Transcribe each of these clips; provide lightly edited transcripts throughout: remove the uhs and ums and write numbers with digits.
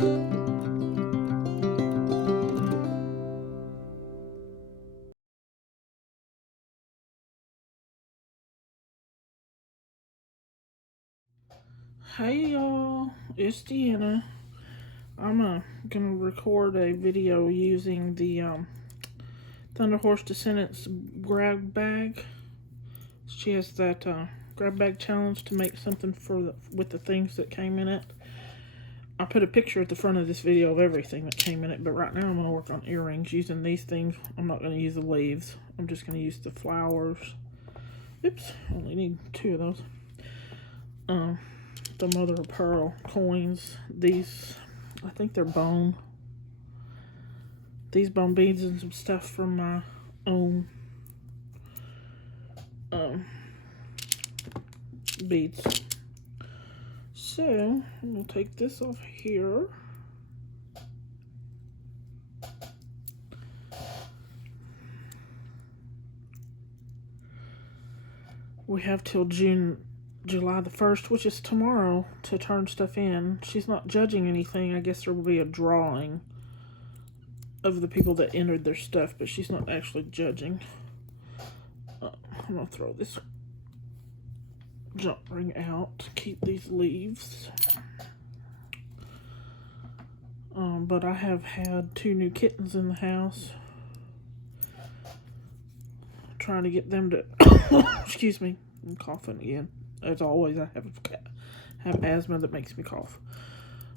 Hey y'all, it's Deanna. I'm gonna record a video using the Thunderhorse Descendant's grab bag. She has that grab bag challenge to make something with the things that came in it. I put a picture at the front of this video of everything that came in it, but right now I'm gonna work on earrings using these things. I'm not gonna use the leaves. I'm just gonna use the flowers. Oops, only need 2 of those. The mother of pearl coins. These, I think they're bone. These bone beads and some stuff from my own beads. So I'm gonna take this off here. We have till July the 1st, which is tomorrow, to turn stuff in. She's not judging anything. I guess there will be a drawing of the people that entered their stuff, but she's not actually judging. I'm gonna throw this jump ring out to keep these leaves. But I have had 2 new kittens in the house. Trying to get them to excuse me, I'm coughing again. As always, I have asthma that makes me cough.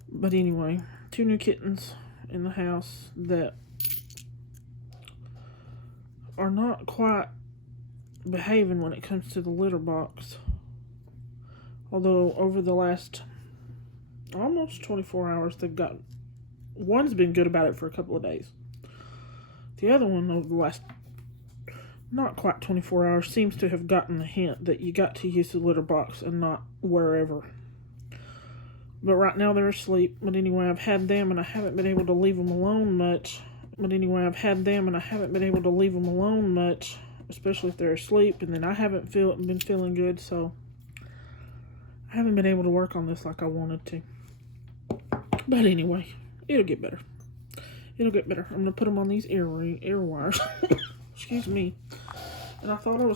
But anyway, 2 new kittens in the house that are not quite behaving when it comes to the litter box. Although over the last almost 24 hours, one's been good about it for a couple of days. The other one over the last not quite 24 hours seems to have gotten the hint that you got to use the litter box and not wherever. But right now they're asleep. But anyway, I've had them and I haven't been able to leave them alone much. Especially if they're asleep. And then I haven't been feeling good, so I haven't been able to work on this like I wanted to. But anyway, it'll get better. I'm going to put them on these ear wires. Excuse me. And I thought I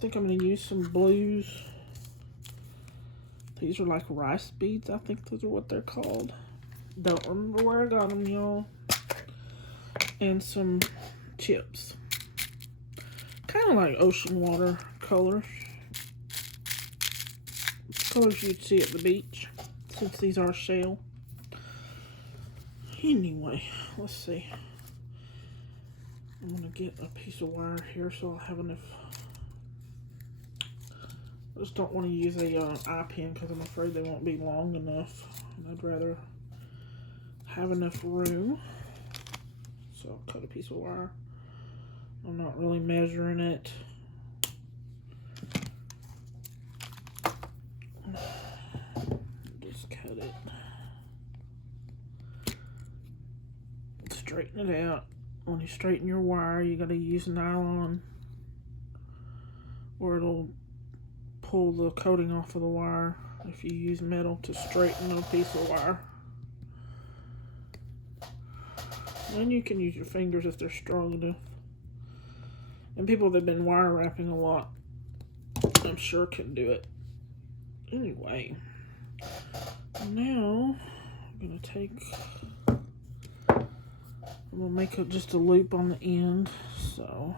think I'm going to use some blues. These are like rice beads. I think those are what they're called. Don't remember where I got them, y'all. And some chips. Kind of like ocean water colors. Colors you'd see at the beach, since these are shell. Anyway, let's see. I'm going to get a piece of wire here so I'll have enough. I just don't want to use a eye pin because I'm afraid they won't be long enough. And I'd rather have enough room. So I'll cut a piece of wire. I'm not really measuring it. Just cut it. Straighten it out. When you straighten your wire, you gotta use nylon, or it'll pull the coating off of the wire if you use metal to straighten a piece of wire. And you can use your fingers if they're strong enough. And people that have been wire wrapping a lot, I'm sure can do it. Anyway, now I'm gonna I'm gonna make just a loop on the end, so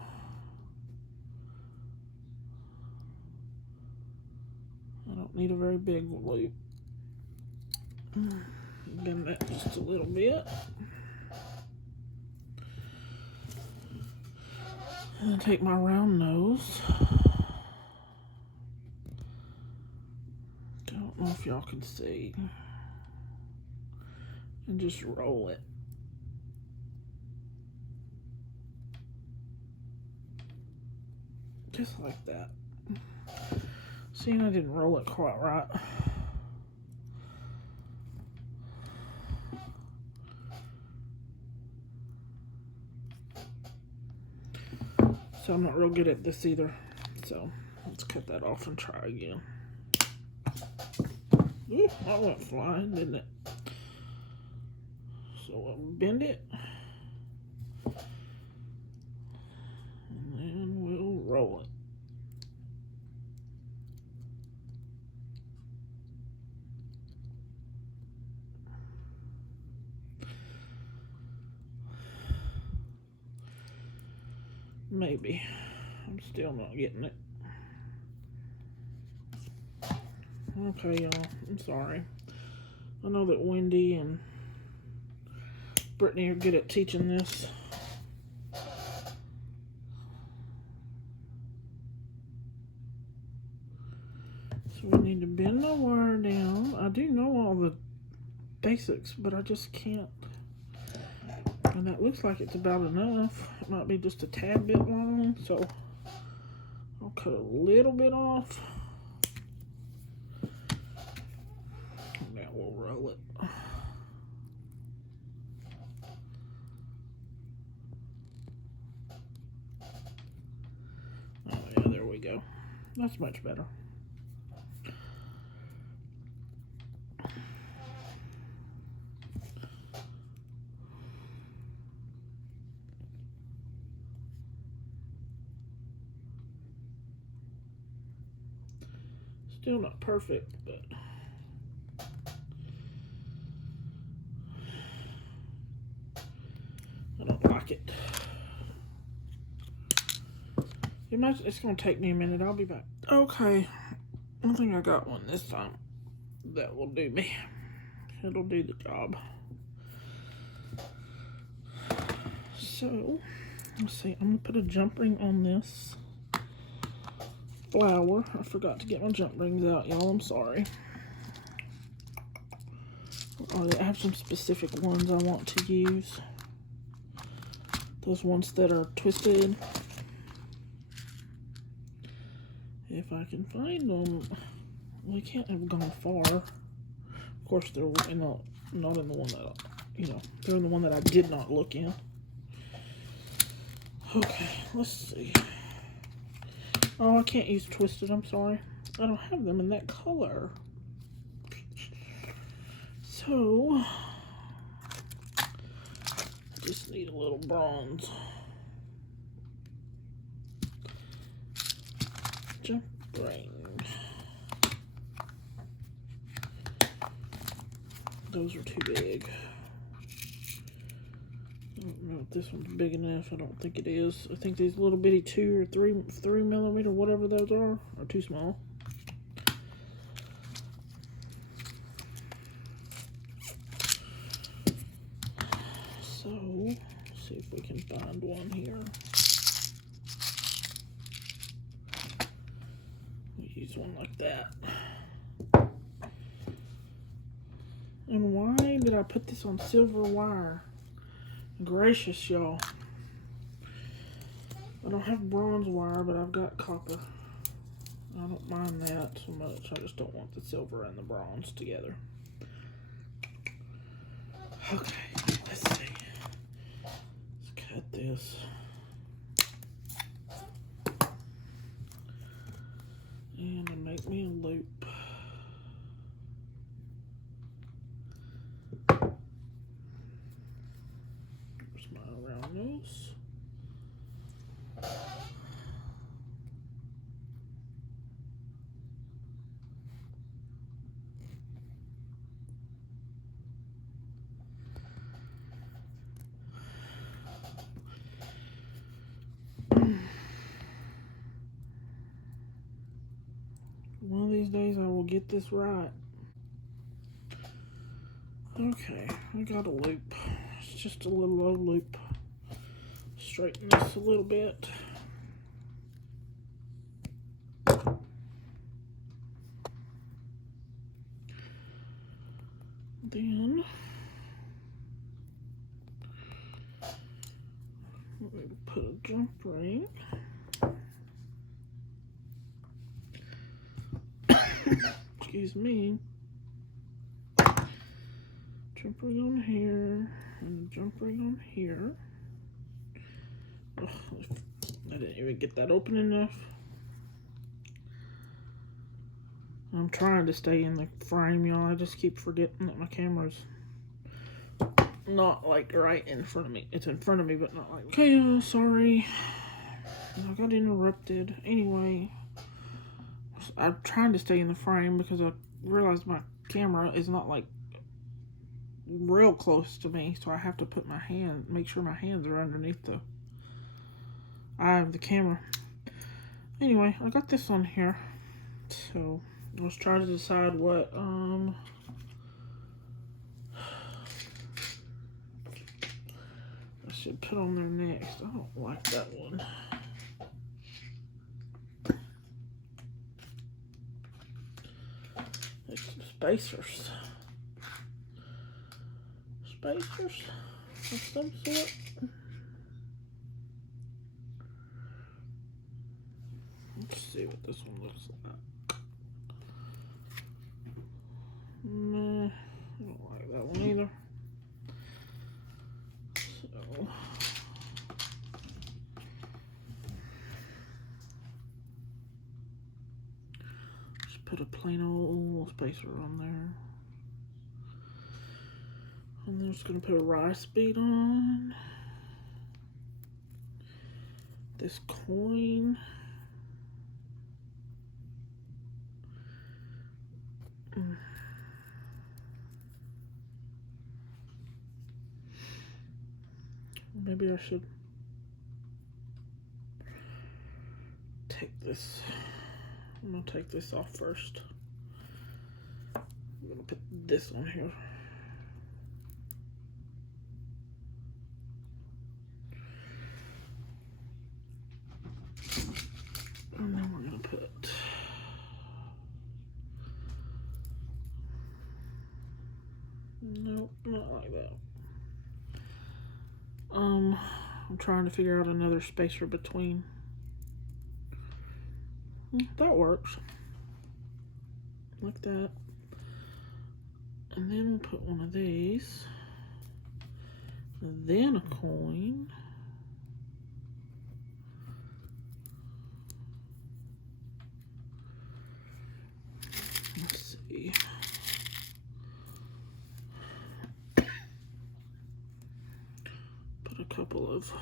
I don't need a very big loop. Bend that just a little bit. And take my round nose. Don't know if y'all can see. And just roll it. Just like that. See, I didn't roll it quite right. So I'm not real good at this either. So let's cut that off and try again. Ooh, that went flying, didn't it? So I'll bend it. And then we'll roll it. Maybe. I'm still not getting it. Okay, y'all. I'm sorry. I know that Wendy and Brittany are good at teaching this. So we need to bend the wire down. I do know all the basics, but I just can't. And that looks like it's about enough. It might be just a tad bit long, so I'll cut a little bit off. Now we'll roll it. Oh yeah, there we go. That's much better. Still not perfect, but I don't like it. Imagine it's going to take me a minute. I'll be back. Okay, I think I got one this time. That will do me. It'll do the job. So, let's see. I'm going to put a jump ring on this flower. I forgot to get my jump rings out, y'all. I'm sorry. I have some specific ones I want to use. Those ones that are twisted. If I can find them. We can't have gone far. Of course, they're not in the one that, they're in the one that I did not look in. Okay, let's see. Oh, I can't use twisted, I'm sorry. I don't have them in that color. So, I just need a little bronze. Jump ring. Those are too big. I don't know if this one's big enough. I don't think it is. I think these little bitty 2 or 3 millimeter, whatever those are too small. So, let's see if we can find one here. We'll use one like that. And why did I put this on silver wire? Gracious, y'all. I don't have bronze wire, but I've got copper. I don't mind that so much. I just don't want the silver and the bronze together. Okay, let's see. Let's cut this. And I'll make me a loop. There's my round nose. One of these days I will get this right. Okay, I got a loop. It's just a little low loop. Straighten this a little bit. Then we'll put a jump ring. Excuse me. Jump ring on here and a jump ring on here. Ugh, I didn't even get that open enough. I'm trying to stay in the frame, y'all. I just keep forgetting that my camera's not like right in front of me. It's in front of me, but not like. Okay, sorry. I got interrupted. Anyway, I'm trying to stay in the frame because I realized my camera is not like real close to me, so I have to put my hand, make sure my hands are underneath the eye of the camera. Anyway, I got this on here, so let's try to decide what I should put on there next. I don't like that one. There's some spacers. Spacers of some sort. Let's see what this one looks like. Nah, I don't like that one either. So just put a plain old spacer on there. And then just gonna put a rice bead on. This coin. Maybe I should take this. I'm gonna take this off first. I'm gonna put this on here. And then we're gonna put nope, not like that. I'm trying to figure out another spacer between. That works. Like that. And then we'll put one of these. And then a coin. Let's see. Put a couple of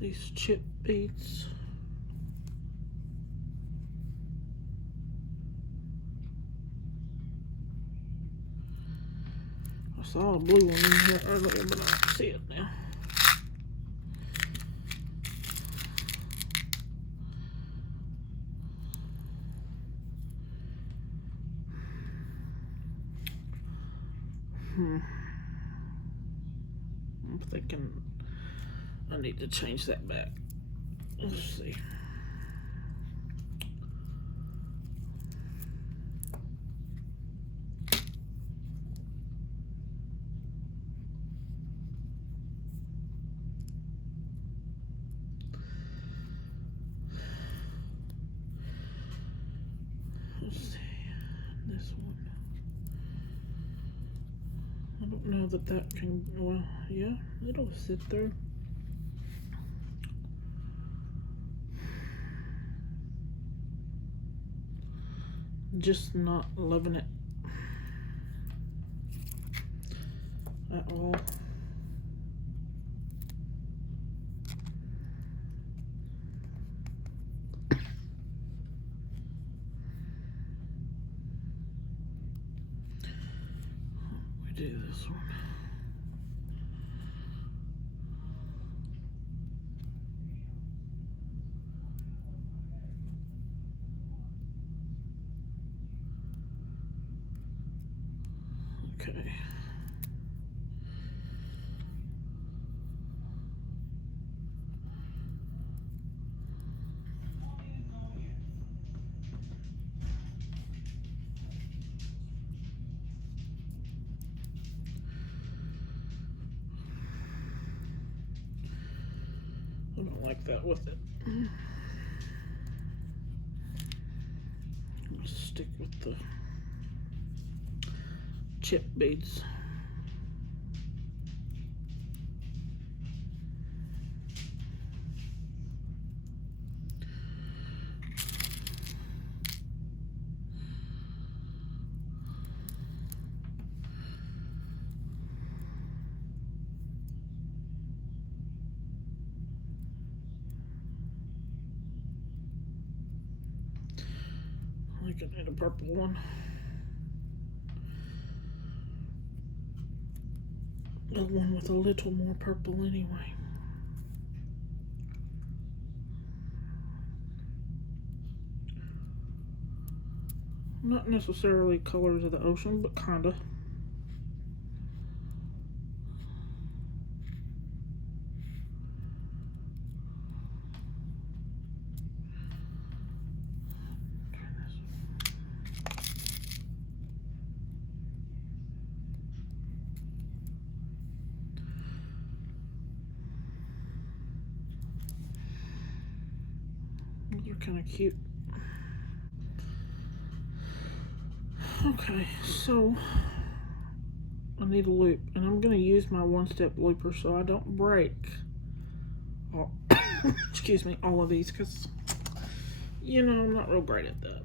these chip beads. I saw a blue one in here earlier, but I don't see it now. I'm thinking I need to change that back. Let's see. Let's see. This one. I don't know that that can, well, yeah, it'll sit there. Just not loving it at all. We do this one. Okay. I don't like that with it. Let's stick with the chip beads. think I need a purple one. The one with a little more purple anyway. Not necessarily colors of the ocean, but kinda. Those are kind of cute. Okay, so I need a loop, and I'm going to use my one-step looper so I don't break all, excuse me, all of these, because, you know, I'm not real great at that.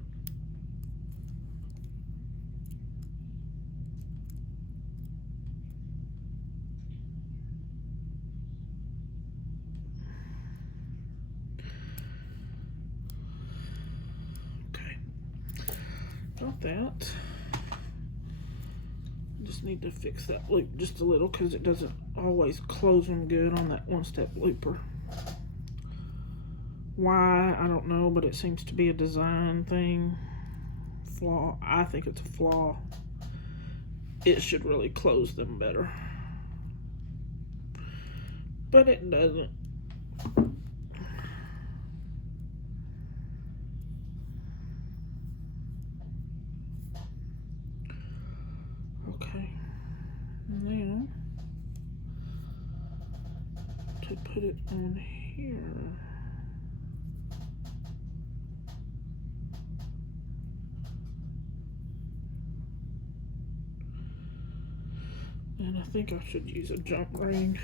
Okay, got that. Just need to fix that loop just a little because it doesn't always close them good on that one-step looper. Why, I don't know, but it seems to be a design thing. Flaw. I think it's a flaw. It should really close them better, but it doesn't. Okay, now to put it on here. And I think I should use a jump ring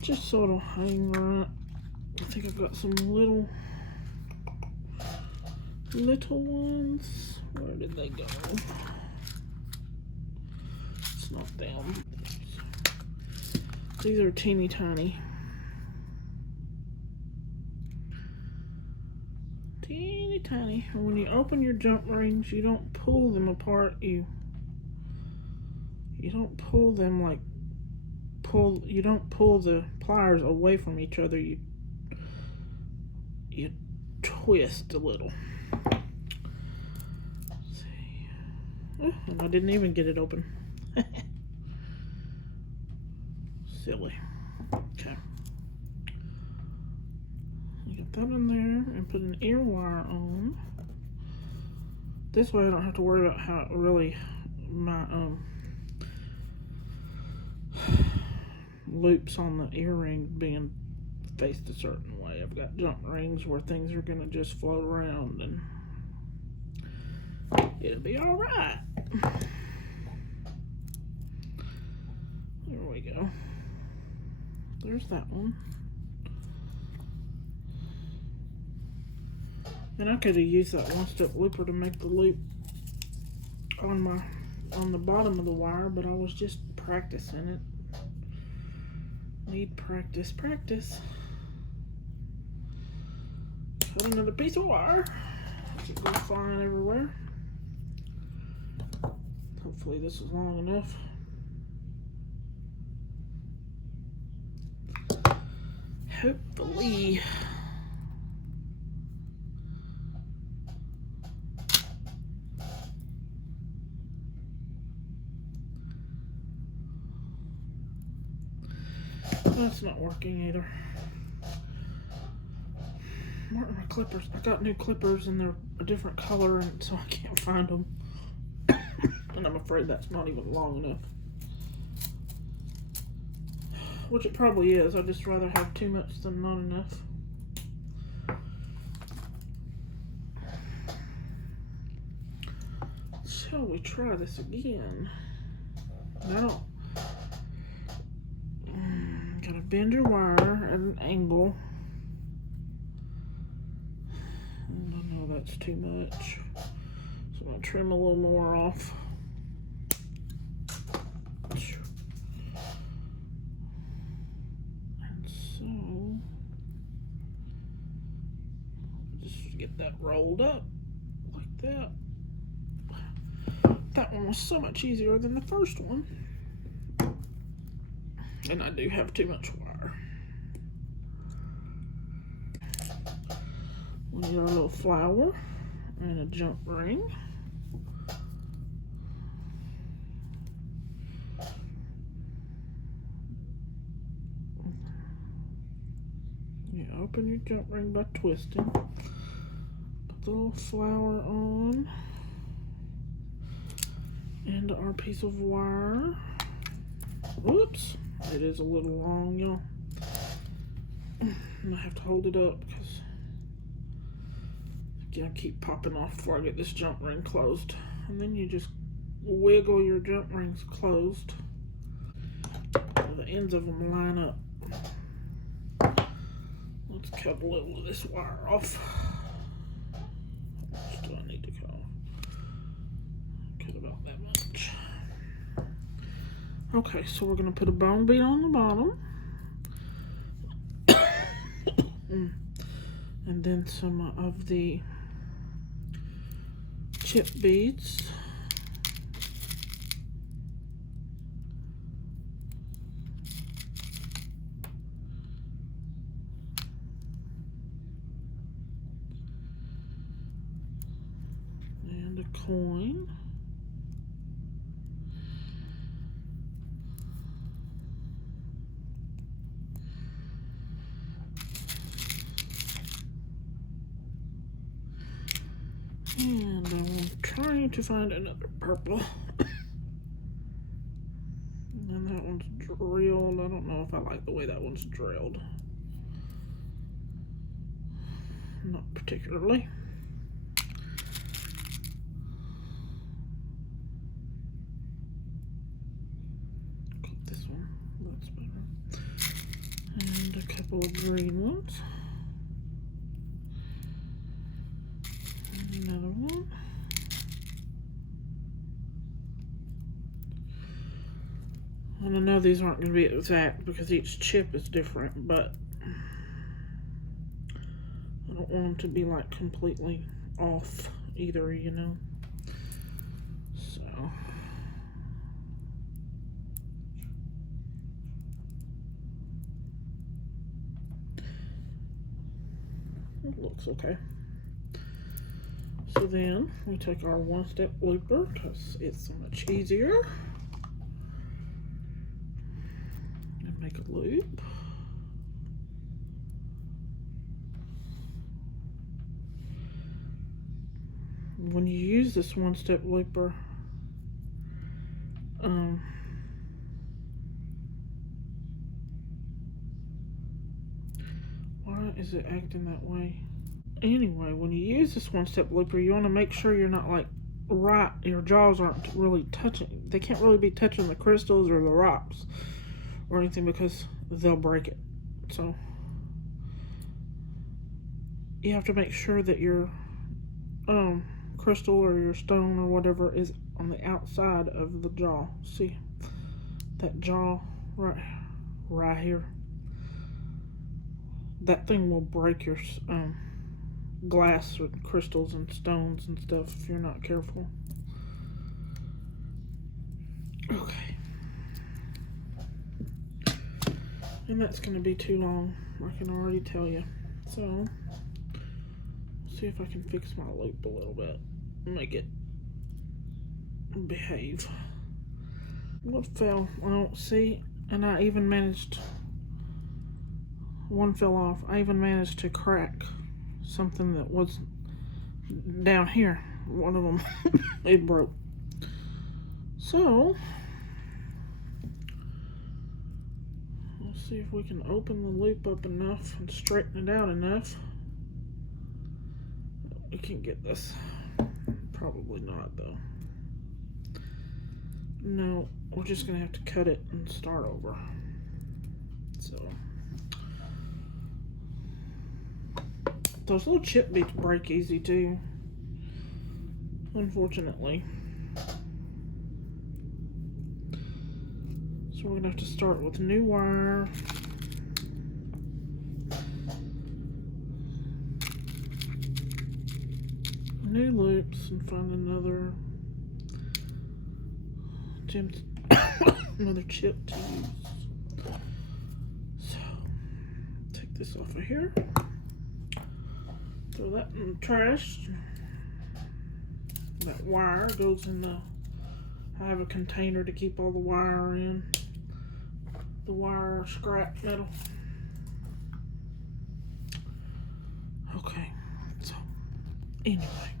just so it'll hang right. I think I've got some little ones. Where did they go? It's not them. These are teeny tiny. Teeny tiny. And when you open your jump rings, you don't pull them apart. You don't pull them like you don't pull the pliers away from each other. You twist a little. Let's see. Oh, and I didn't even get it open. Silly. Okay. Get that in there and put an ear wire on. This way I don't have to worry about how really my loops on the earring being faced a certain way. I've got jump rings where things are gonna just float around and it'll be all right. There we go. There's that one. And I could have used that one-step looper to make the loop on the bottom of the wire, but I was just practicing it. Need practice. Cut another piece of wire. It goes flying everywhere. Hopefully this is long enough. Hopefully. That's not working either. Where are my clippers? I got new clippers and they're a different color, and so I can't find them. And I'm afraid that's not even long enough. Which it probably is. I'd just rather have too much than not enough. Shall we try this again? Now, gotta bend your wire at an angle. And I know that's too much, so I'm gonna trim a little more off. And so, just get that rolled up. that. That one was so much easier than the first one. And I do have too much wire. We need our little flower and a jump ring. You open your jump ring by twisting. Put the little flower on. And our piece of wire. Whoops, it is a little long, y'all. I have to hold it up because I keep popping off before I get this jump ring closed. And then you just wiggle your jump rings closed. The ends of them line up. Let's cut a little of this wire off. How much do I need to cut off? Cut about that much. Okay, so we're going to put a bone bead on the bottom. And then some of the chip beads. And a coin. And I'm trying to find another purple. And that one's drilled. I don't know if I like the way that one's drilled. Not particularly. This one, that's better. And a couple of green ones. Another one. And I know these aren't going to be exact because each chip is different, but I don't want them to be like completely off either, you know. So it looks okay. So then we take our one-step looper because it's so much easier. And make a loop. When you use this one-step looper, why is it acting that way? Anyway, when you use this one-step looper, you want to make sure you're not like your jaws aren't really touching. They can't really be touching the crystals or the rocks or anything because they'll break it. So you have to make sure that your crystal or your stone or whatever is on the outside of the jaw. See that jaw right here? That thing will break your glass with crystals and stones and stuff if you're not careful. Okay. And that's going to be too long, I can already tell you. So, see if I can fix my loop a little bit. Make it behave. What fell? I don't see. And I even managed, one fell off. I even managed to crack something that was down here. One of them, it broke. So, let's see if we can open the loop up enough and straighten it out enough. We can get this. Probably not, though. No, we're just gonna have to cut it and start over. So, those little chip beads break easy too, unfortunately. So we're gonna have to start with new wire. New loops. this and find another another chip to use. So take this off of here, throw that in the trash. That wire goes in the, I have a container to keep all the wire in, the wire scrap metal. Okay, so anyway,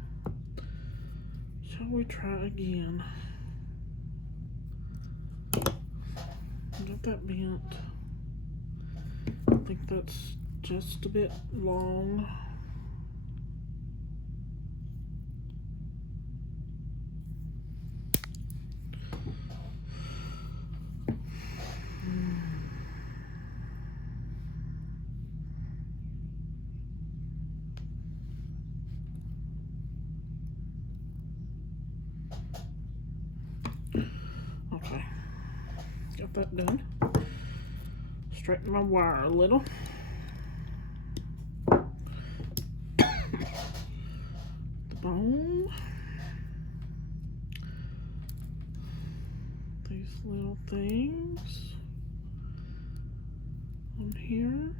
shall we try again? Got that bent. I think that's just a bit long. Okay, got that done. Straighten my wire a little. The bone. These little things on here.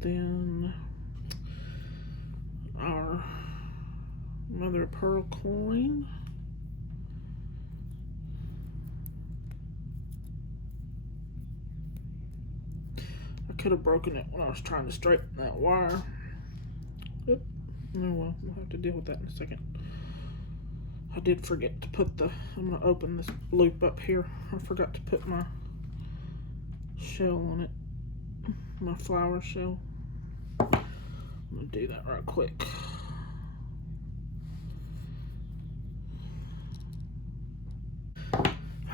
Then our mother of pearl coin. Could have broken it when I was trying to straighten that wire. Oop. Oh well, we'll have to deal with that in a second. I did forget to put the, I'm going to open this loop up here. I forgot to put my shell on it, my flower shell. I'm going to do that right quick.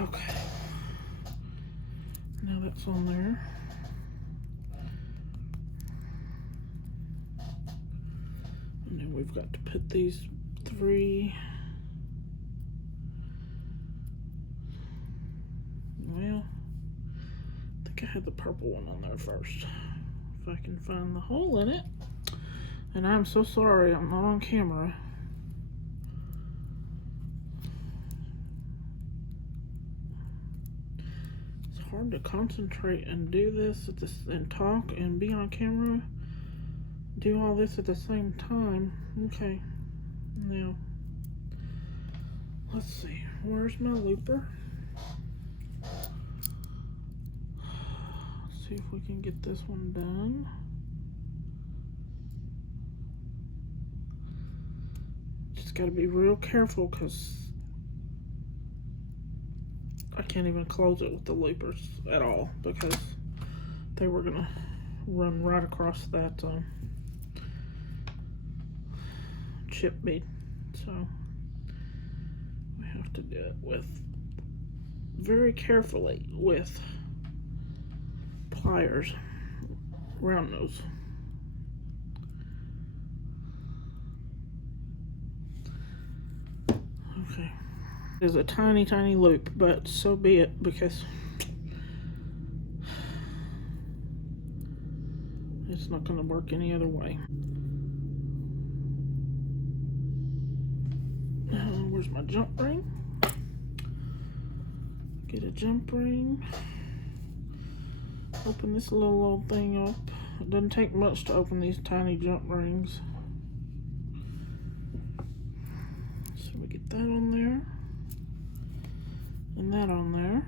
Okay. Now that's on there. And then we've got to put these 3, well, I think I had the purple one on there first. If I can find the hole in it. And I'm so sorry, I'm not on camera. It's hard to concentrate and do this at this and talk and be on camera. Do all this at the same time. Okay, now let's see, where's my looper? Let's see if we can get this one done. Just got to be real careful because I can't even close it with the loopers at all because they were gonna run right across that chip bead, so we have to do it with very carefully with pliers, round nose. Okay, there's a tiny loop, but so be it because it's not going to work any other way. Where's my jump ring? Get a jump ring. Open this little old thing up. It doesn't take much to open these tiny jump rings. So we get that on there. And that on there.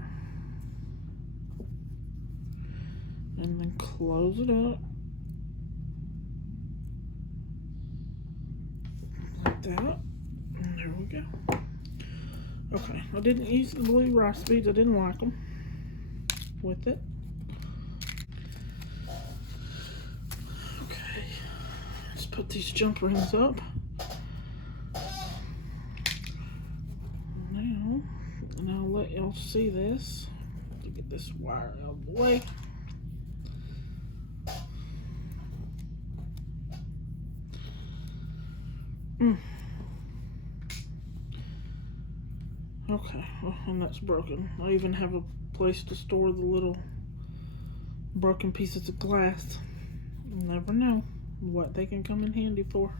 And then close it up. Like that. And there we go. Okay, I didn't use the blue rice beads. I didn't like them with it. Okay, let's put these jump rings up. Now, and I'll let y'all see this. To get this wire out of the way. Okay, well, and that's broken. I even have a place to store the little broken pieces of glass. You never know what they can come in handy for.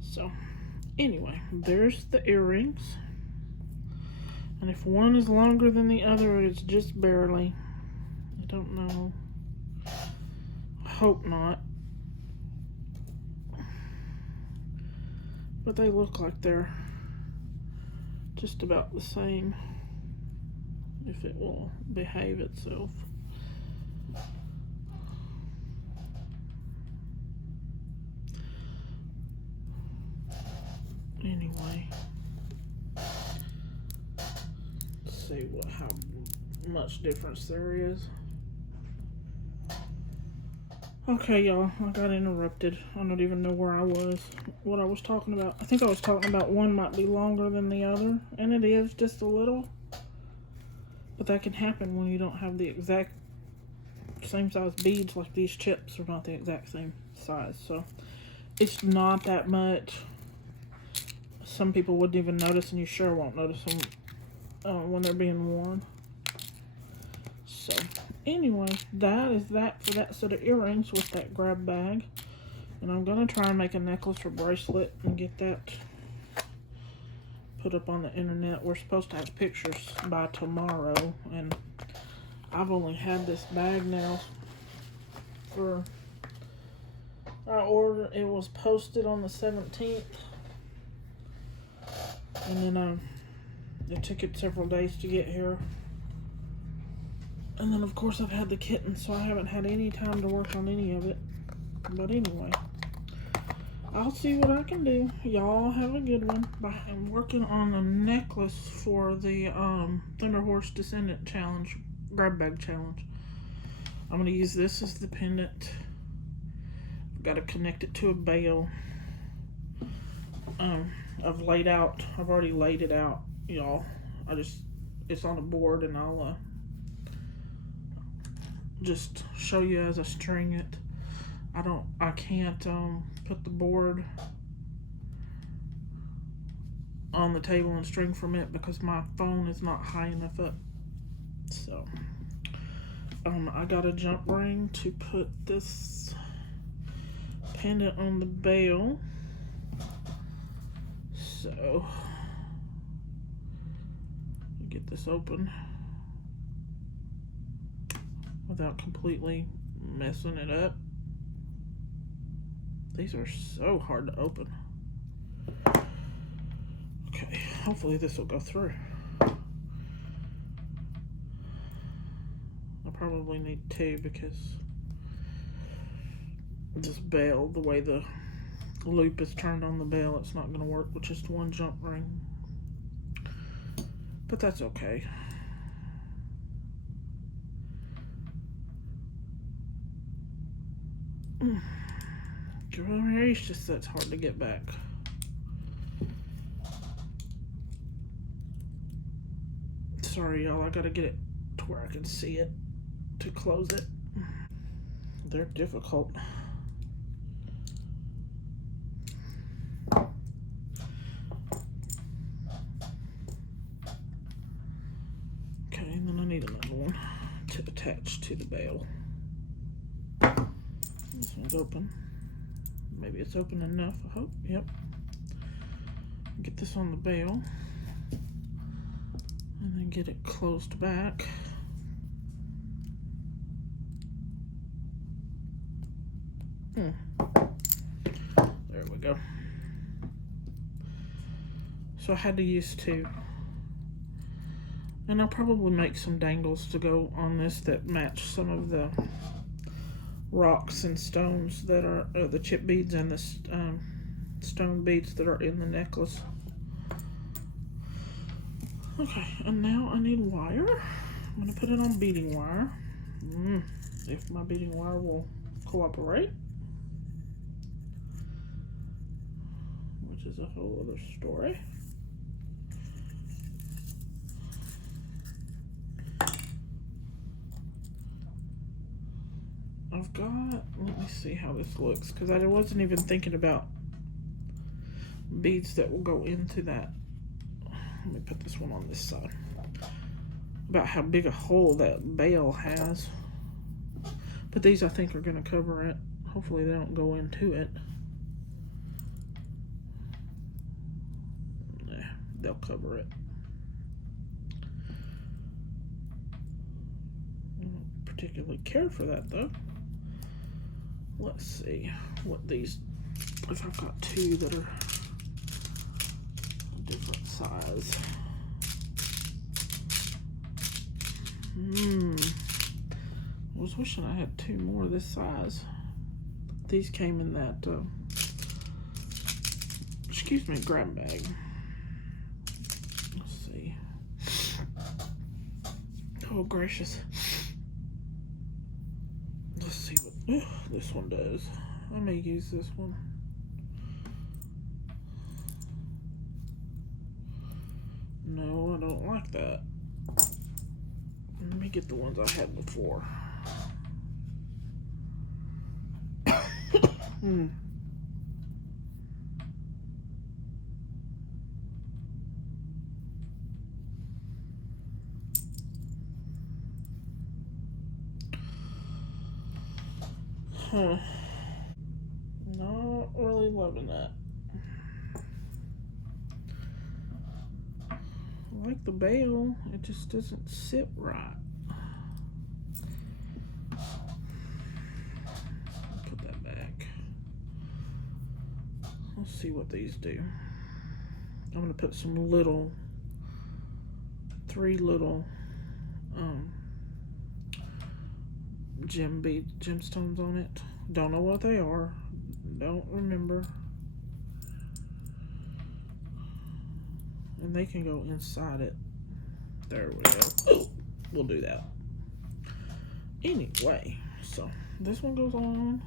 So, Anyway, there's the earrings. And if one is longer than the other, it's just barely. I don't know. I hope not. But they look like they're just about the same, if it will behave itself. Anyway, let's see how much difference there is. Okay, y'all, I got interrupted. I don't even know where I was, what I was talking about. I think I was talking about one might be longer than the other, and it is just a little. But that can happen when you don't have the exact same size beads. Like these chips are not the exact same size, so it's not that much. Some people wouldn't even notice, and you sure won't notice them when they're being worn. So anyway, that is that for that set of earrings with that grab bag. And I'm going to try and make a necklace or bracelet and get that put up on the internet. We're supposed to have pictures by tomorrow, and I've only had this bag now for it was posted on the 17th, and then it took it several days to get here. And then of course I've had the kitten, so I haven't had any time to work on any of it. But anyway, I'll see what I can do. Y'all have a good one. Bye. I'm working on a necklace for the Thunderhorse Descendant challenge, grab bag challenge. I'm going to use this as the pendant. I've got to connect it to a bail. I've already laid it out, y'all. It's on a board, and I'll just show you as I string it. I can't put the board on the table and string from it because my phone is not high enough up. So I got a jump ring to put this pendant on the bail. So get this open without completely messing it up. These are so hard to open. Okay, hopefully this will go through. I probably need two because this bail, the way the loop is turned on the bail, it's not going to work with just one jump ring. But that's okay. Jewelry is just that's hard to get back. Sorry, y'all. I gotta get it to where I can see it to close it. They're difficult. Okay, and then I need another one to attach to the bail. This one's open. Maybe it's open enough, I hope. Yep. Get this on the bail. And then get it closed back. There we go. So I had to use two. And I'll probably make some dangles to go on this that match some of the rocks and stones that are the chip beads and the stone beads that are in the necklace. Okay, and now I need wire. I'm going to put it on beading wire. If my beading wire will cooperate. Which is a whole other story. I've got, let me see how this looks, because I wasn't even thinking about beads that will go into that. Let me put this one on this side. About how big a hole that bail has. But these I think are going to cover it. Hopefully they don't go into it. cover it. I don't particularly care for that though. Let's see what these, if I've got two that are a different size. I was wishing I had two more of this size. These came in that, excuse me, grab bag. Let's see. Oh, gracious. Let's see what this one does. I may use this one. No, I don't like that. Let me get the ones I had before. Huh. Not really loving that. I like the bail, it just doesn't sit right. Put that back. Let's see what these do. I'm gonna put some little, 3 little gemstones on it. Don't know what they are. Don't remember. And they can go inside it. There we go. Oh, we'll do that. Anyway, so this one goes on.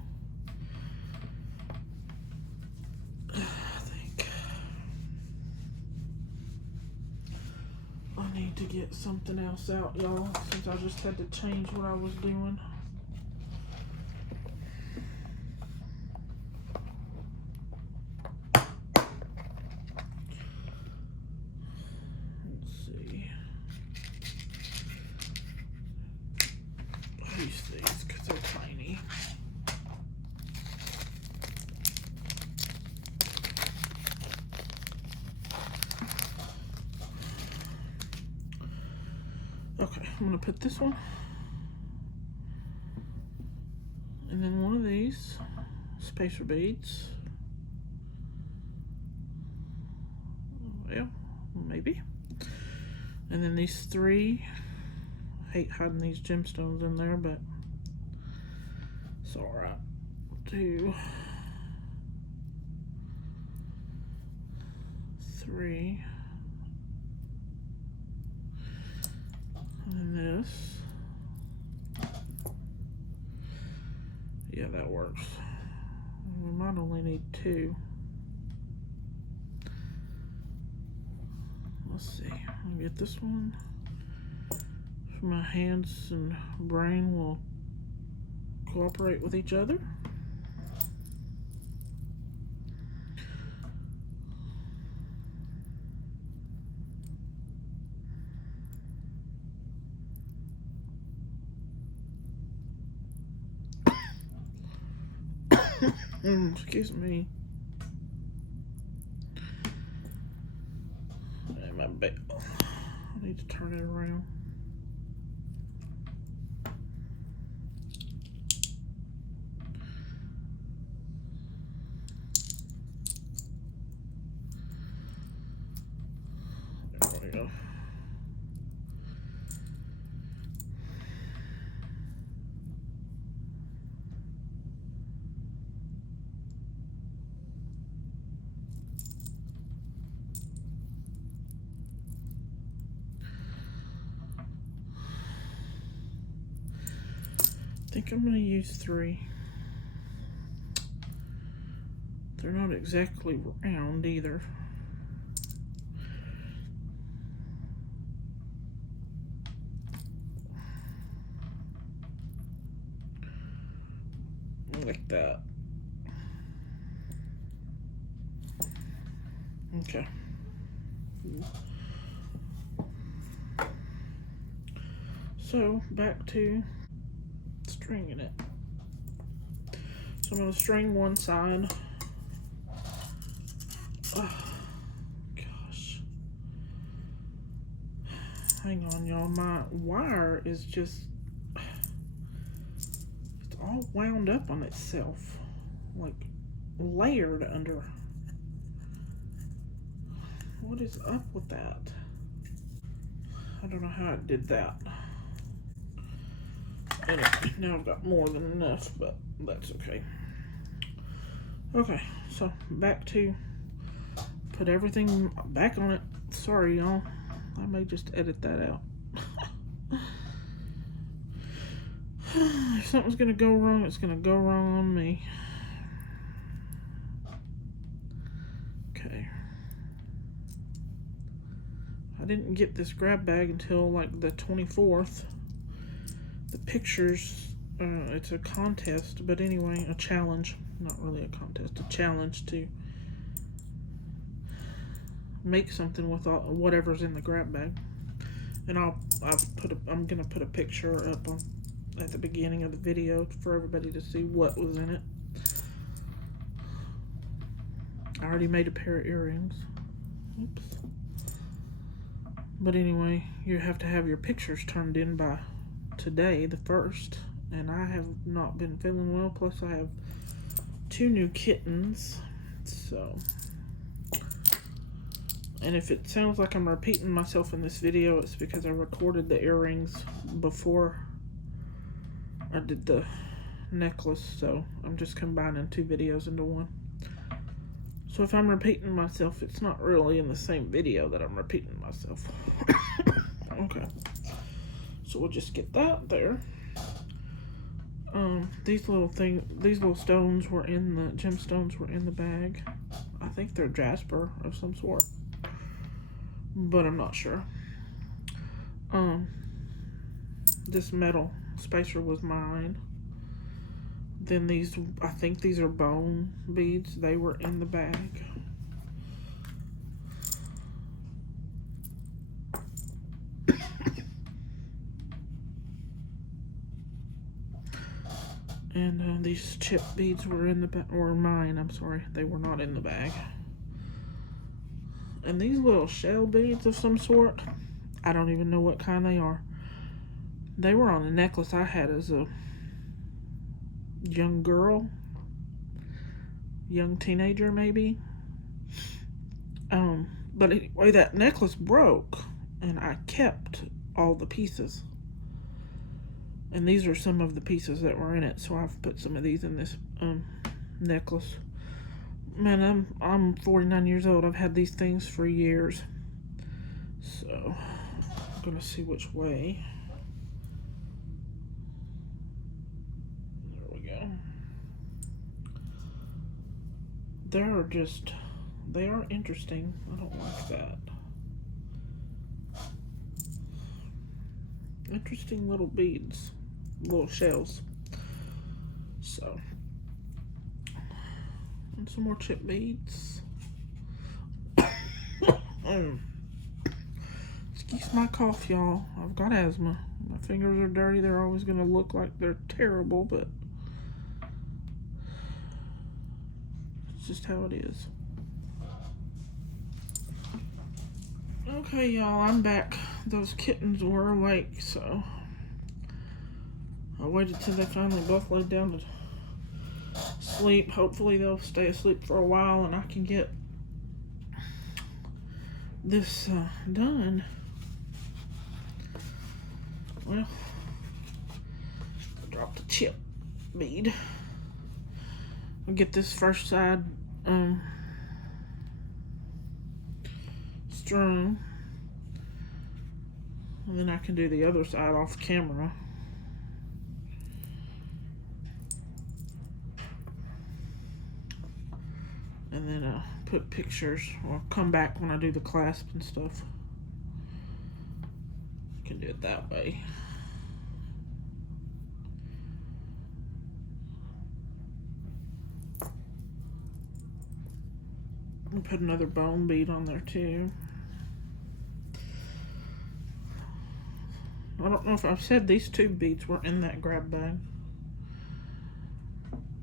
I think I need to get something else out, y'all, since I just had to change what I was doing. These because they're tiny. Okay, I'm gonna put this one and then one of these spacer beads. Well, maybe. And then these 3. I hate hiding these gemstones in there, but it's alright. 2, 3, and then this. Yeah, that works. We might only need 2. Let's see. I'll get this one. My hands and brain will cooperate with each other. Excuse me. And my belt. I need to turn it around. There we go. I think I'm going to use 3. They're not exactly round either. Like that. Okay. So back to stringing it. So I'm going to string one side. Oh, gosh. Hang on, y'all. My wire is just, it's all wound up on itself, like layered under. What is up with that? I don't know how it did that. Anyway, now I've got more than enough, but that's okay. Okay, so back to put everything back on it. Sorry, y'all. I may just edit that out. If something's gonna go wrong, it's gonna go wrong on me. Okay. I didn't get this grab bag until like the 24th. The pictures, it's a contest, but anyway, a challenge. Not really a contest, a challenge to make something with all, whatever's in the grab bag. And I'm gonna put a picture up at the beginning of the video for everybody to see what was in it. I already made a pair of earrings. Oops. But anyway, you have to have your pictures turned in by today, the 1st. And I have not been feeling well, plus I have 2 new kittens. So, and if it sounds like I'm repeating myself in this video, it's because I recorded the earrings before I did the necklace, so I'm just combining 2 videos into one. So if I'm repeating myself, it's not really in the same video that I'm repeating myself. Okay, so we'll just get that there. These little stones were in the gemstones were in the bag. I think they're jasper of some sort, but I'm not sure. This metal spacer was mine. Then these, I think these are bone beads. They were in the bag. And these chip beads were in the bag, or mine, I'm sorry. They were not in the bag. And these little shell beads of some sort, I don't even know what kind they are. They were on a necklace I had as a young girl, young teenager maybe. But anyway, that necklace broke, and I kept all the pieces. And these are some of the pieces that were in it, so I've put some of these in this necklace. Man, I'm 49 years old. I've had these things for years. So, I'm gonna see which way. There we go. They are interesting. I don't like that. Interesting little beads, little shells. So, and some more chip beads. Excuse my cough, y'all. I've got asthma. My fingers are dirty. They're always going to look like they're terrible, but it's just how it is. Okay, y'all, I'm back. Those kittens were awake, so I waited till they finally both laid down to sleep. Hopefully they'll stay asleep for a while and I can get this done. Well, I dropped a chip bead. I'll get this first side strung, and then I can do the other side off camera. And then put pictures, or come back when I do the clasp and stuff. Can do it that way. I'll put another bone bead on there too. I don't know if I've said these 2 beads were in that grab bag.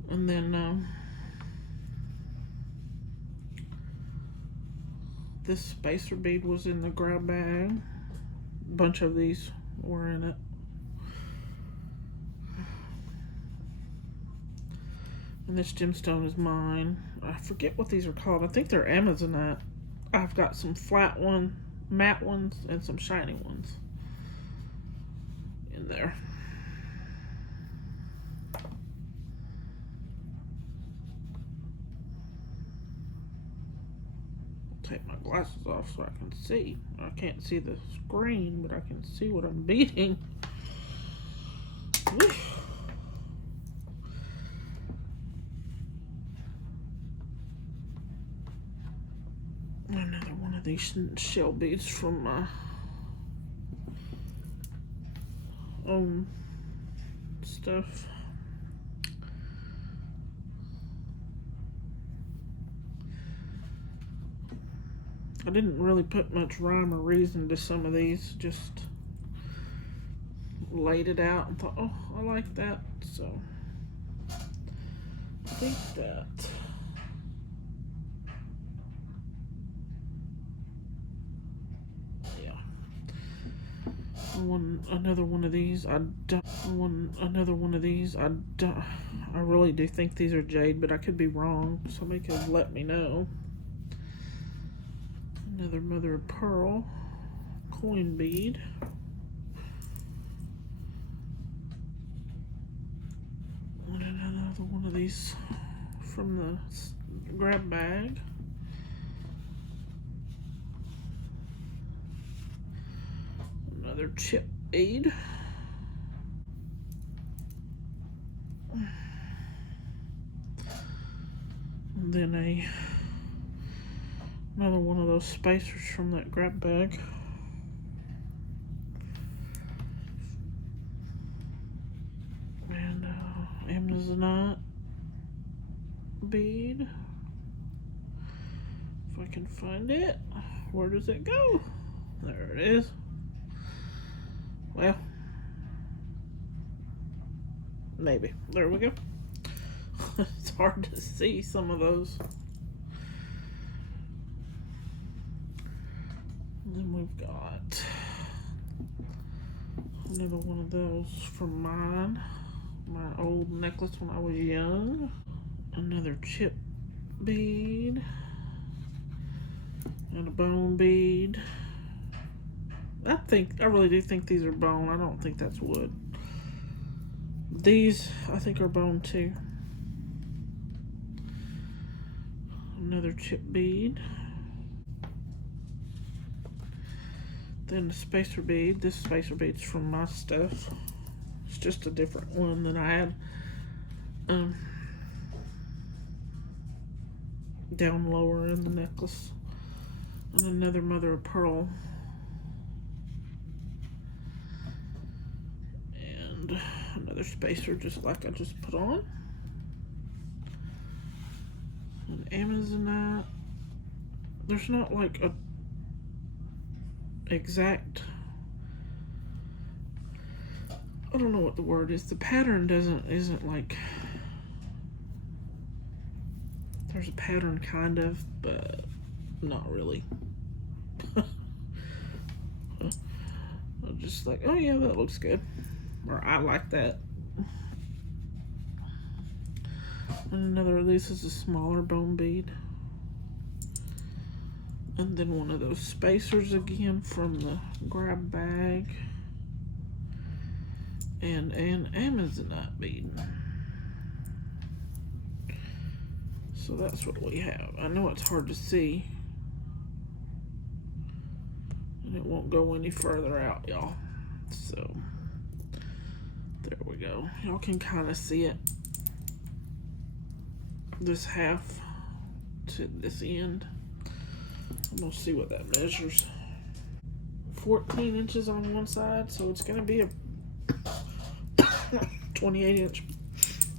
And then this spacer bead was in the grab bag. bunch of these were in it. And this gemstone is mine. I forget what these are called. I think they're Amazonite. I've got some flat one, matte ones, and some shiny ones in there. Take my glasses off so I can see. I can't see the screen, but I can see what I'm beating. Whew. Another one of these shell beads from my own stuff. I didn't really put much rhyme or reason to some of these, just laid it out and thought, oh, I like that, so take that. Yeah. Another one of these. I really do think these are jade, but I could be wrong. Somebody could let me know. Another mother of pearl coin bead. And another one of these from the grab bag. Another chip bead. And then another one of those spacers from that grab bag. And Amazonite bead. If I can find it. Where does it go? There it is. Well, maybe. There we go. It's hard to see some of those. Then we've got another one of those from my old necklace when I was young. Another chip bead. And a bone bead. I really do think these are bone. I don't think that's wood. These, I think, are bone too. Another chip bead. Then the spacer bead. This spacer bead's from my stuff. It's just a different one than I had down lower in the necklace. And another mother of pearl. And another spacer just like I just put on. An Amazonite. There's not like a exact, I don't know what the word is. The pattern isn't like, there's a pattern kind of, but not really. I'm just like, oh yeah, that looks good. Or I like that. And another of these is a smaller bone bead. And then one of those spacers again from the grab bag. And an Amazonite bead. So that's what we have. I know it's hard to see. And it won't go any further out, y'all. So, there we go. Y'all can kind of see it. This half to this end. I'm gonna see what that measures. 14 inches on one side, so it's gonna be a 28-inch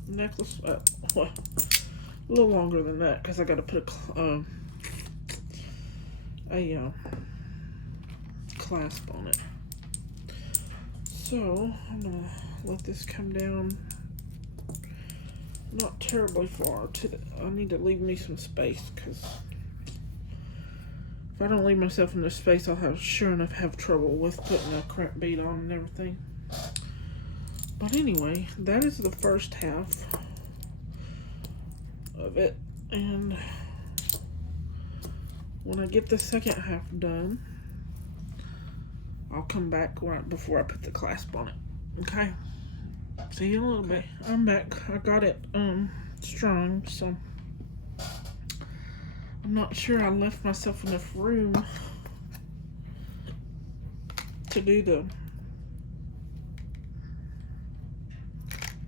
necklace. Well, a little longer than that because I got to put a clasp on it. So I'm gonna let this come down not terribly far. I need to leave me some space because If I don't leave myself in this space, I'll sure enough have trouble with putting a crimp bead on and everything. But anyway, that is the first half of it. And when I get the second half done, I'll come back right before I put the clasp on it. Okay? See you in a little bit. I'm back. I got it strung, so I'm not sure I left myself enough room to do the...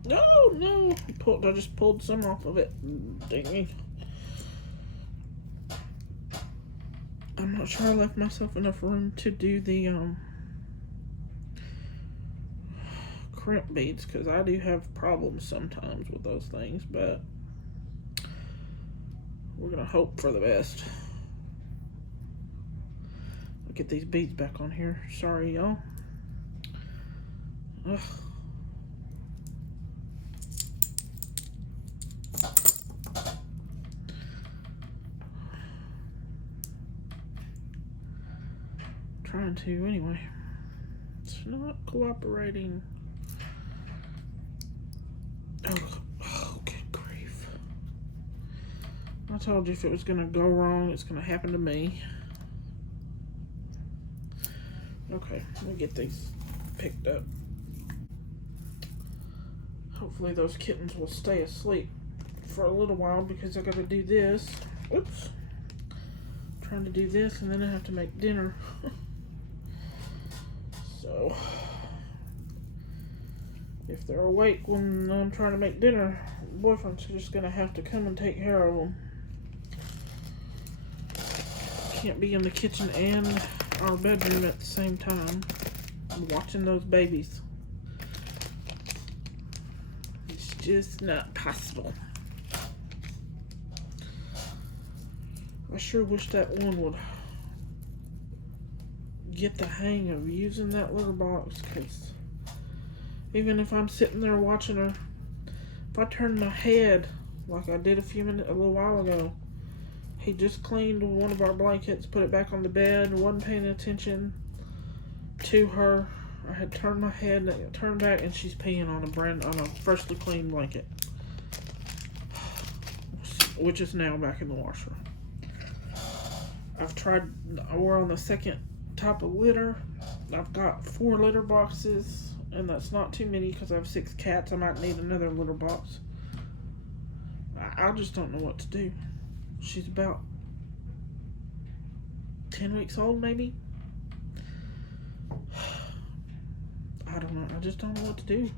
No! I just pulled some off of it. Dang. I'm not sure I left myself enough room to do the crimp beads, because I do have problems sometimes with those things, but we're gonna hope for the best. I'll get these beads back on here. Sorry, y'all. Ugh. Trying to anyway. It's not cooperating. Oh, good grief. I told you if it was gonna go wrong, it's gonna happen to me. Okay, let me get these picked up. Hopefully those kittens will stay asleep for a little while, because I gotta do this. Oops. Trying to do this and then I have to make dinner. So, if they're awake when I'm trying to make dinner, boyfriend's just gonna have to come and take care of them. Can't be in the kitchen and our bedroom at the same time watching those babies. It's just not possible. I sure wish that one would get the hang of using that litter box, because even if I'm sitting there watching her, if I turn my head like I did a little while ago, he just cleaned one of our blankets, put it back on the bed, wasn't paying attention to her. I had turned my head and turned back, and she's peeing on a freshly cleaned blanket, which is now back in the washer. We're on the second type of litter. I've got 4 litter boxes, and that's not too many because I have 6 cats. I might need another litter box. I just don't know what to do. She's about 10 weeks old, maybe. I don't know. I just don't know what to do.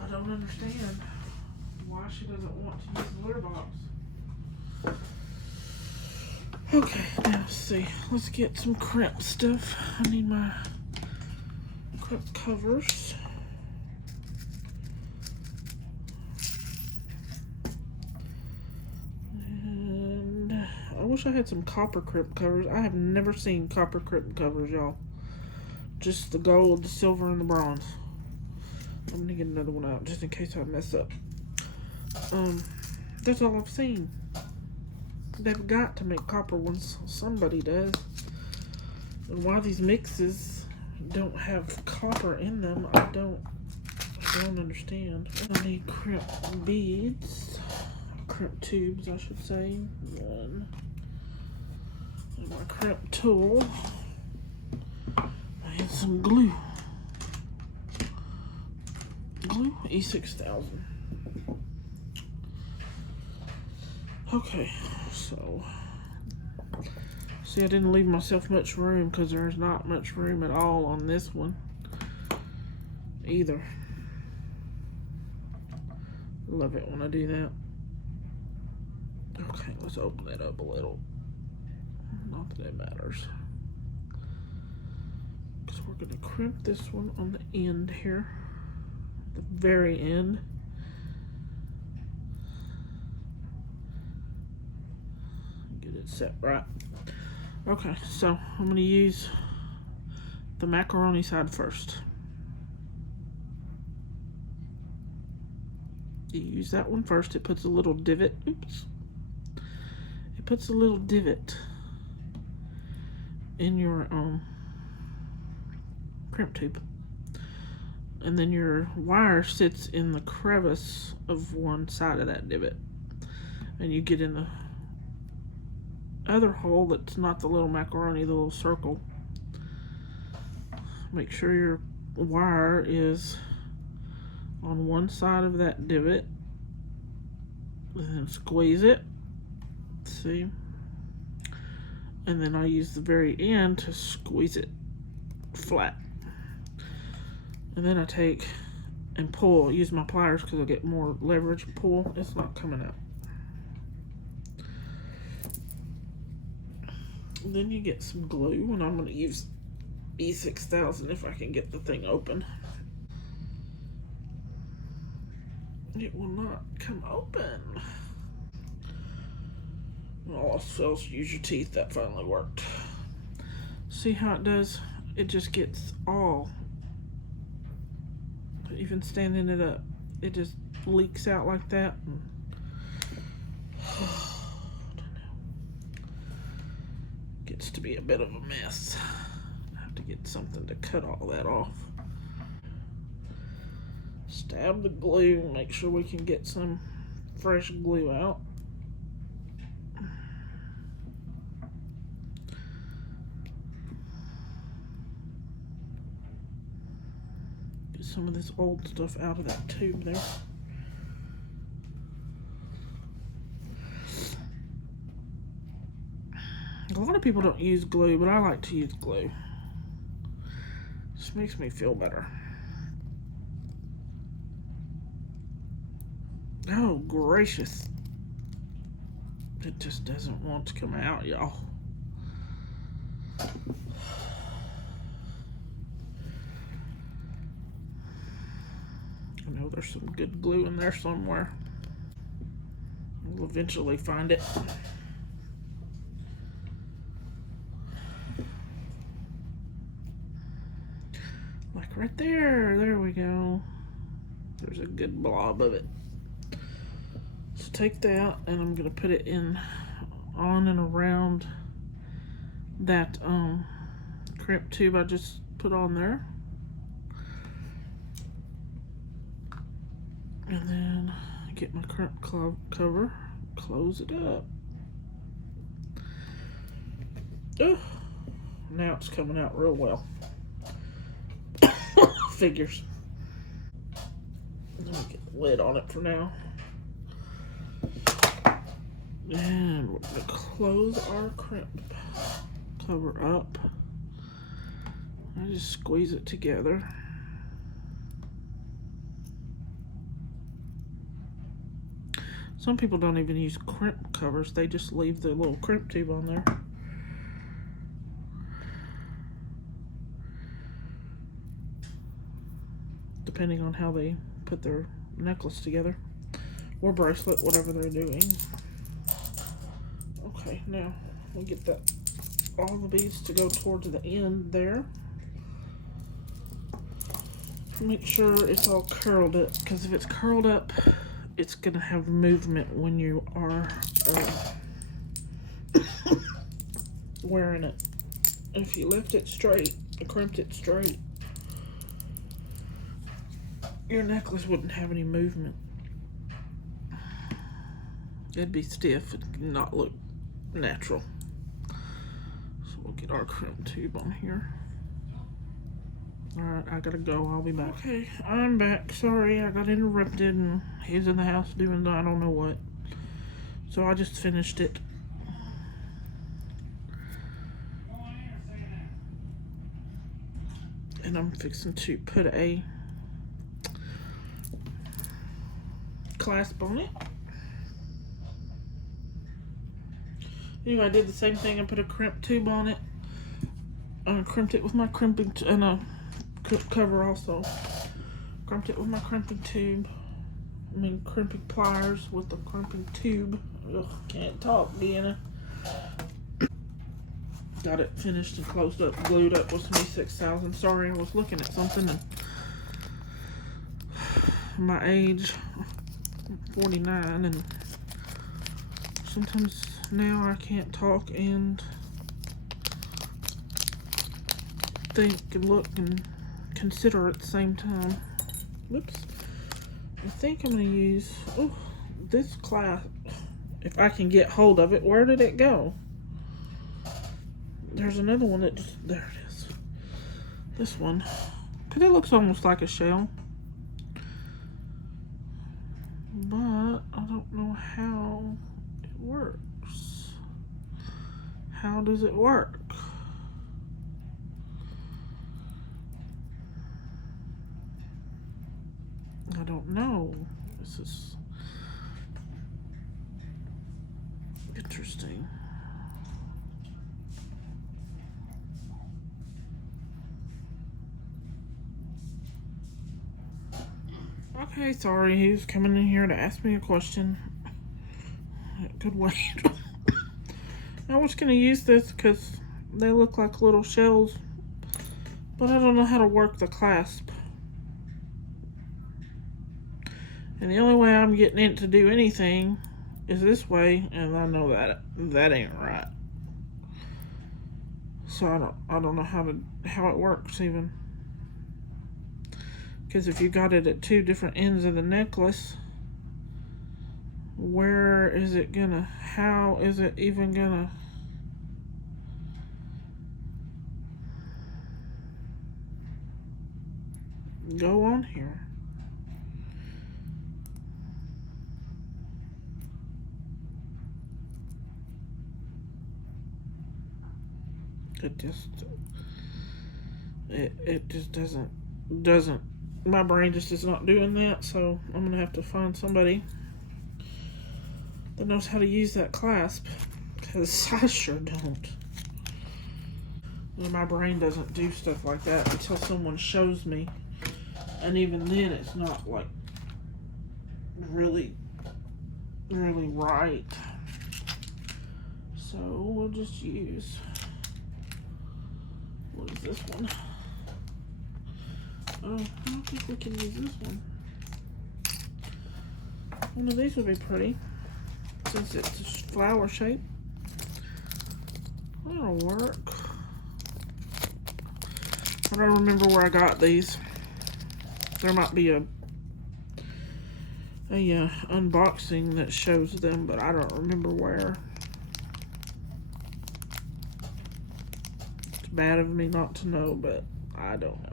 I don't understand why she doesn't want to use the litter box. Okay, now let's see. Let's get some crimp stuff. I need my crimp covers. And I wish I had some copper crimp covers. I have never seen copper crimp covers, y'all. Just the gold, the silver, and the bronze. I'm gonna get another one out just in case I mess up. That's all I've seen. They've got to make copper ones. Somebody does. And why these mixes don't have copper in them, I don't understand. I need crimp beads. Crimp tubes, I should say. One. And my crimp tool. And some glue. Glue E6000. Okay, so see, I didn't leave myself much room because there's not much room at all on this one either. Love it when I do that. Okay, let's open that up a little. Not that it matters. Because we're going to crimp this one on the end here. The very end. Get it set right. Okay, so I'm going to use the macaroni side first. You use that one first. It puts a little divot. Oops. It puts a little divot in your crimp tube. And then your wire sits in the crevice of one side of that divot. And you get in the other hole that's not the little macaroni, the little circle. Make sure your wire is on one side of that divot. And then squeeze it. See? And then I use the very end to squeeze it flat. And then I take and pull, use my pliers because I'll get more leverage and pull. It's not coming out. And then you get some glue, and I'm going to use E6000 if I can get the thing open. It will not come open. All else, use your teeth. That finally worked. See how it does? It just gets all, even standing it up, it just leaks out like that. Gets to be a bit of a mess. I have to get something to cut all that off. Stab the glue, make sure we can get some fresh glue out. Get some of this old stuff out of that tube there. A lot of people don't use glue, but I like to use glue. Just makes me feel better. Oh, gracious. It just doesn't want to come out, y'all. I know there's some good glue in there somewhere. We'll eventually find it. Like right there. There we go. There's a good blob of it. So take that, and I'm gonna put it in on and around that crimp tube I just put on there. And then get my crimp cover, close it up. Oh, now it's coming out real well. Figures. Let me get the lid on it for now. And we're gonna close our crimp cover up. I just squeeze it together. Some people don't even use crimp covers, they just leave the little crimp tube on there. Depending on how they put their necklace together or bracelet, whatever they're doing. Okay, now we'll get that all the beads to go towards the end there. Make sure it's all curled up, because if it's curled up, it's gonna have movement when you are wearing it. If you lift it straight, crimped it straight, your necklace wouldn't have any movement. It'd be stiff and not look natural. So we'll get our crimp tube on here. Alright, I gotta go. I'll be back. Okay, I'm back. Sorry, I got interrupted and he's in the house doing I don't know what. So I just finished it. And I'm fixing to put a clasp on it. Anyway, I did the same thing and put a crimp tube on it. I crimped it with my crimping and a cover also. Crimped it with my crimping tube. I mean crimping pliers with the crimping tube. Ugh, can't talk, Deanna. Got it finished and closed up, glued up with some E6000. Sorry, I was looking at something and my age, I'm 49, and sometimes now I can't talk and think and look and consider at the same time. Whoops. I think I'm going to use this clasp. If I can get hold of it. Where did it go? There's another one that just, there it is. This one. Because it looks almost like a shell. But I don't know how it works. How does it work? I don't know. This is interesting. Okay, sorry, he was coming in here to ask me a question. Good wait. I was going to use this because they look like little shells, but I don't know how to work the clasp. And the only way I'm getting it to do anything is this way, and I know that ain't right. So I don't know how it works even. Because if you got it at two different ends of the necklace, where is it gonna, how is it even gonna go on here? It just doesn't, my brain just is not doing that, so I'm gonna have to find somebody that knows how to use that clasp, because I sure don't. My brain doesn't do stuff like that until someone shows me, and even then it's not like really right. So we'll just use, what is this one? Oh, I don't think we can use this one. One of these would be pretty, since it's a flower shape. That'll work. I don't remember where I got these. There might be a unboxing that shows them, but I don't remember where. It's bad of me not to know, but I don't know.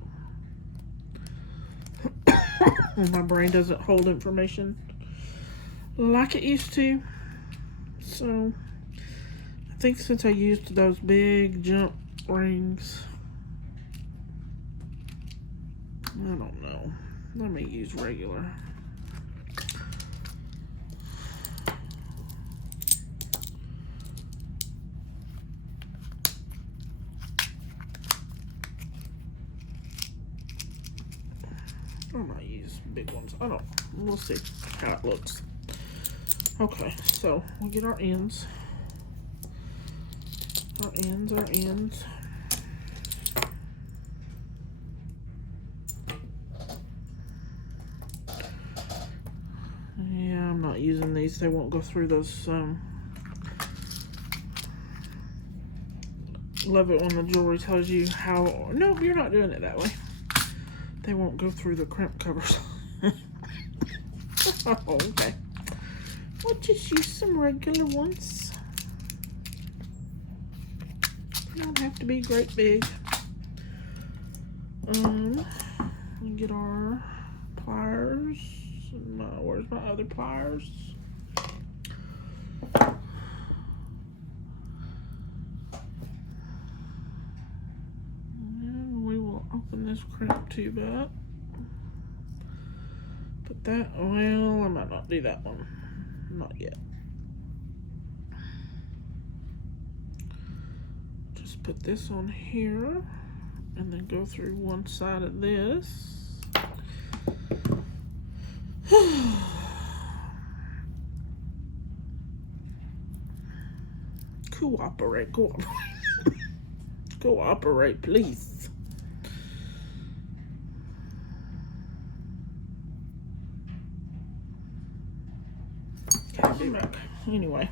My brain doesn't hold information like it used to. So I think since I used those big jump rings, I don't know. Let me use regular. I might use big ones. I don't know. We'll see how it looks. Okay, so we get our ends. Our ends. Yeah, I'm not using these. They won't go through those. Love it when the jewelry tells you how. Nope, you're not doing it that way. They won't go through the crimp covers. Oh, okay. We'll just use some regular ones. They don't have to be great big. We get our pliers. Where's my other pliers? And we will open this crimp tube up. Put that, well, I might not do that one. Not yet. Just put this on here and then go through one side of this. Cooperate. Cooperate, please. Okay, anyway,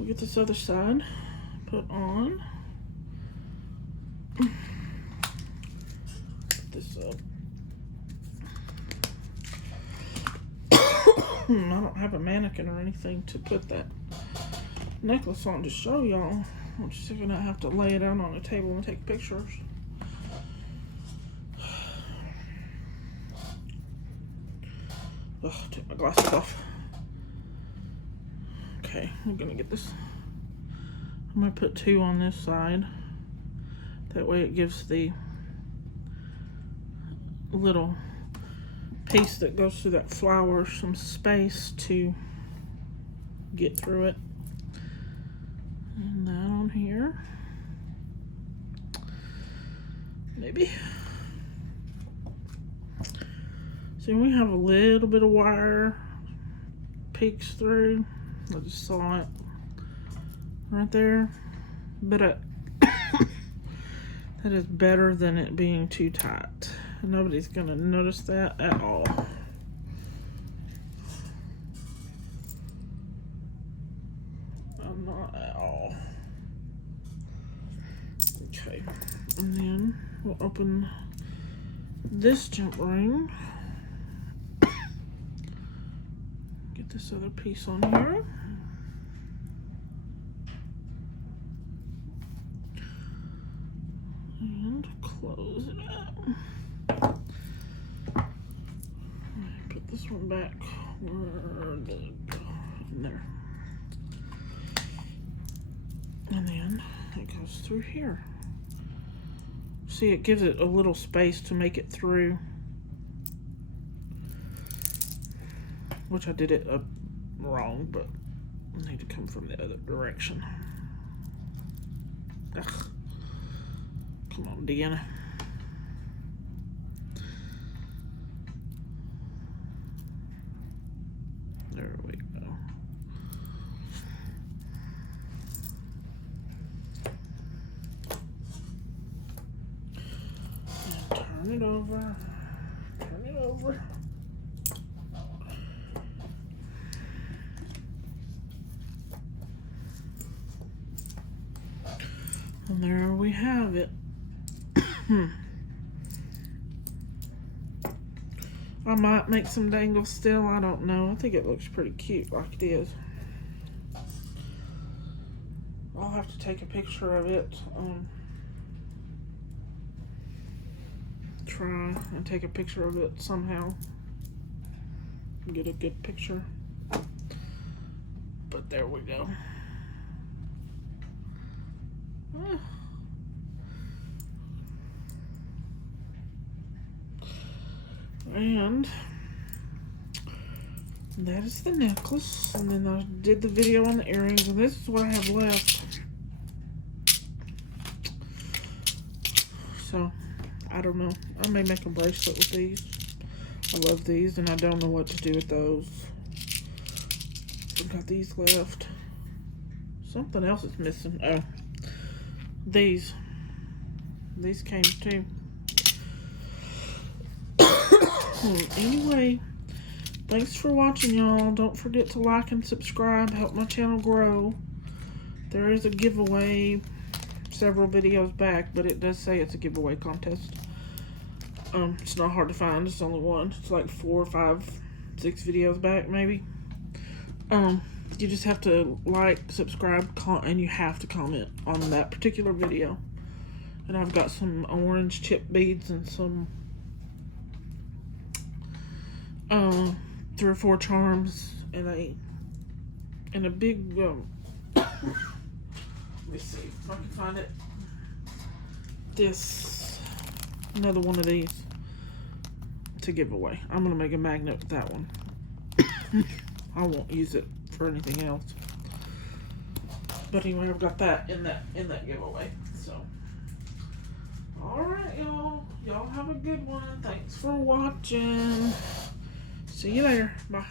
We'll get this other side put on. Put this up. I don't have a mannequin or anything to put that necklace on to show y'all. I'm just gonna have to lay it out on a table and take pictures. Ugh, take my glasses off. Okay, I'm gonna get this. I'm gonna put 2 on this side. That way it gives the little piece that goes through that flower some space to get through it. And that on here. Maybe. See, we have a little bit of wire peeks through. I just saw it right there. But that is better than it being too tight. Nobody's gonna notice that at all. Not at all. Okay, and then we'll open this jump ring. Get this other piece on here. And close it up. Put this one back where did it go? In there. And then it goes through here. See, it gives it a little space to make it through. Which I did it up wrong, but I need to come from the other direction. Ugh. Come on, Deanna. There we go. And turn it over. Turn it over. And there we have it. I might make some dangles still. I don't know. I think it looks pretty cute like it is. I'll have to take a picture of it. Try and take a picture of it somehow. Get a good picture. But there we go. And that is the necklace. And then I did the video on the earrings, and this is what I have left. So I don't know. I may make a bracelet with these. I love these, and I don't know what to do with those. I've got these left. Something else is missing. Oh, these came too. Anyway, thanks for watching, y'all. Don't forget to like and subscribe. Help my channel grow. There is a giveaway several videos back, but it does say it's a giveaway contest. It's not hard to find. It's only one. It's like 4, 5, 6 videos back, maybe. You just have to like, subscribe, and you have to comment on that particular video. And I've got some orange chip beads and some 3 or 4 charms and a big let me see if I can find it. Another one of these to give away. I'm gonna make a magnet with that one. I won't use it for anything else. But anyway, I've got that in that giveaway. So, all right, y'all. Y'all have a good one. Thanks for watching. See you later. Bye.